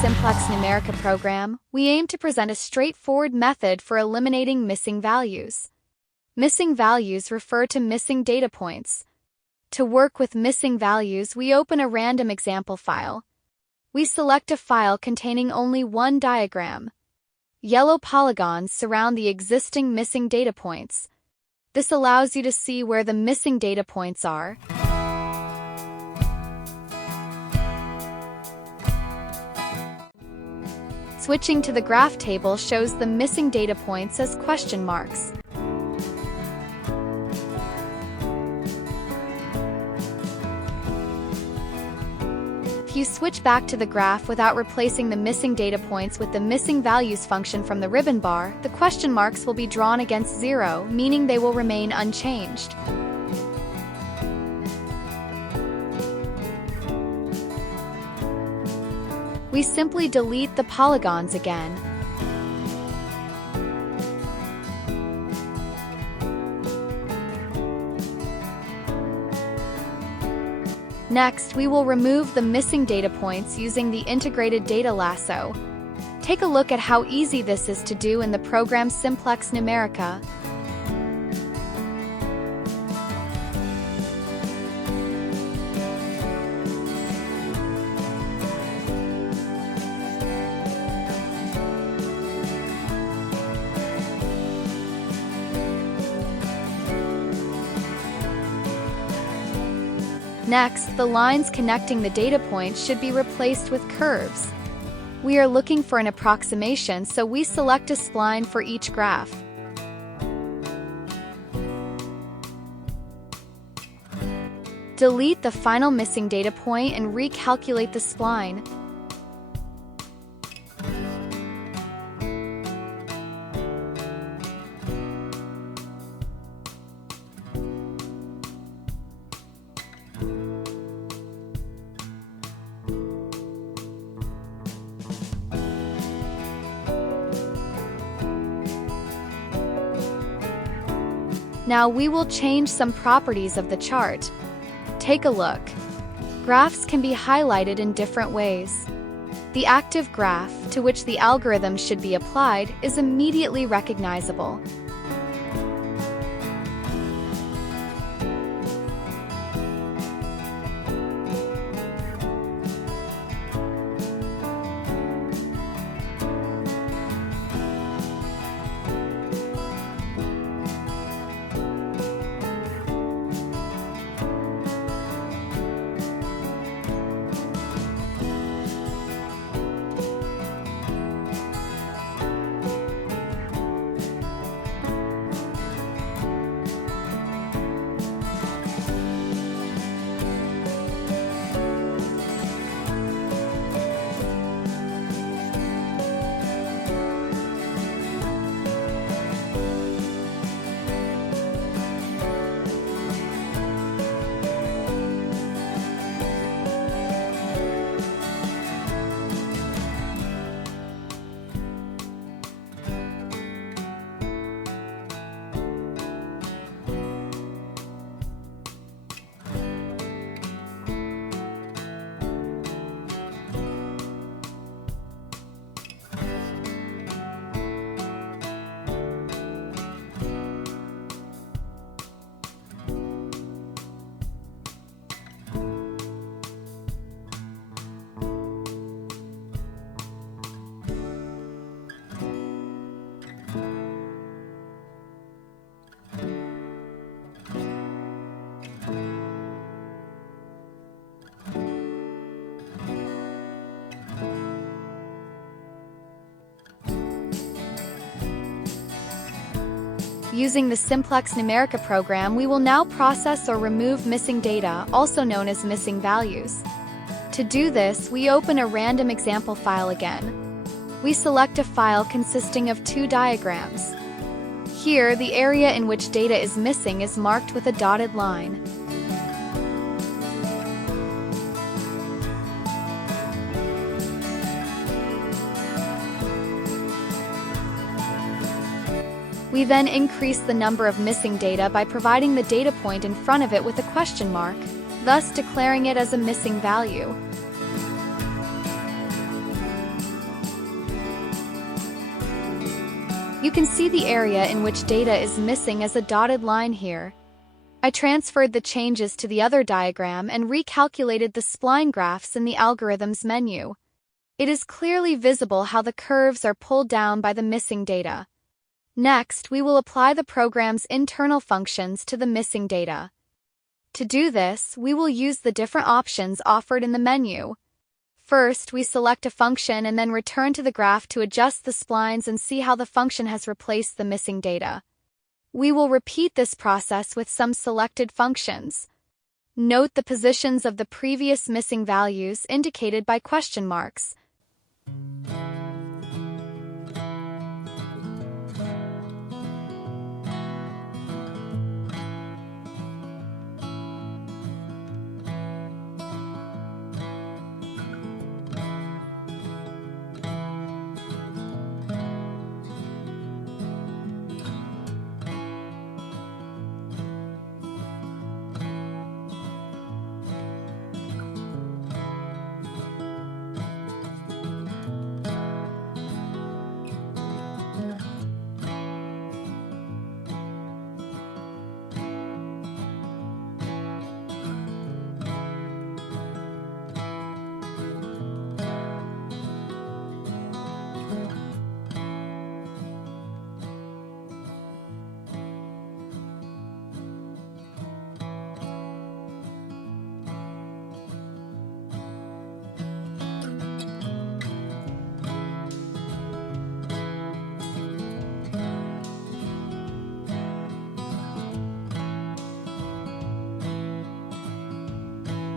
SimplexNumerica program, we aim to present a straightforward method for eliminating missing values. Missing values refer to missing data points. To work with missing values, we open a random example file. We select a file containing only one diagram. Yellow polygons surround the existing missing data points. This allows you to see where the missing data points are. Switching to the graph table shows the missing data points as question marks. If you switch back to the graph without replacing the missing data points with the missing values function from the ribbon bar, the question marks will be drawn against 0, meaning they will remain unchanged. We simply delete the polygons again. Next, we will remove the missing data points using the integrated data lasso. Take a look at how easy this is to do in the program SimplexNumerica. Next, the lines connecting the data points should be replaced with curves. We are looking for an approximation, so we select a spline for each graph. Delete the final missing data point and recalculate the spline. Now we will change some properties of the chart. Take a look. Graphs can be highlighted in different ways. The active graph, to which the algorithm should be applied, is immediately recognizable. Using the SimplexNumerica program, we will now process or remove missing data, also known as missing values. To do this, we open a random example file again. We select a file consisting of two diagrams. Here, the area in which data is missing is marked with a dotted line. We then increase the number of missing data by providing the data point in front of it with a question mark, thus declaring it as a missing value. You can see the area in which data is missing as a dotted line here. I transferred the changes to the other diagram and recalculated the spline graphs in the algorithms menu. It is clearly visible how the curves are pulled down by the missing data. Next, we will apply the program's internal functions to the missing data. To do this, we will use the different options offered in the menu. First, we select a function and then return to the graph to adjust the splines and see how the function has replaced the missing data. We will repeat this process with some selected functions. Note the positions of the previous missing values indicated by question marks.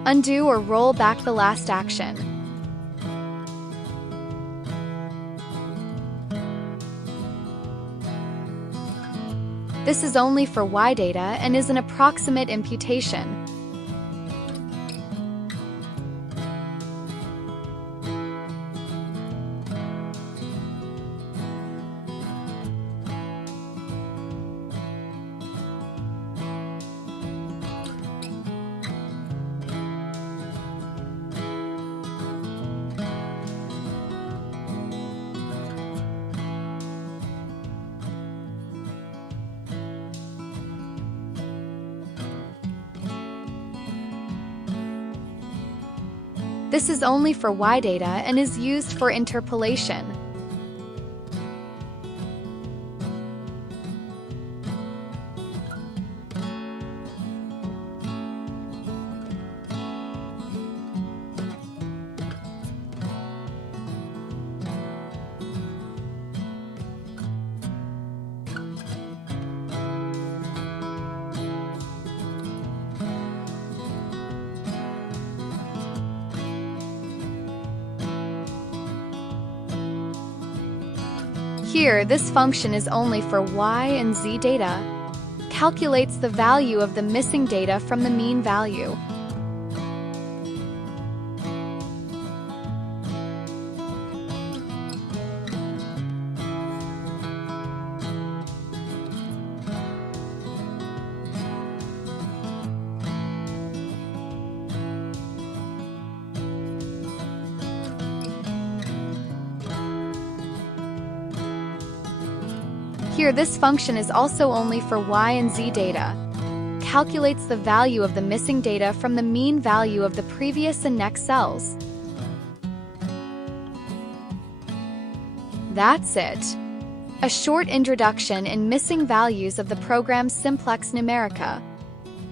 Undo or roll back the last action. This is only for Y data and is an approximate imputation. This is only for Y data and is used for interpolation. Here, this function is only for Y and Z data. Calculates the value of the missing data from the mean value. Here, this function is also only for Y and Z data. Calculates the value of the missing data from the mean value of the previous and next cells. That's it. A short introduction in missing values of the program SimplexNumerica.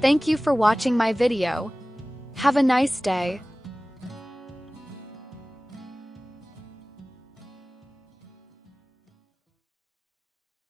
Thank you for watching my video. Have a nice day.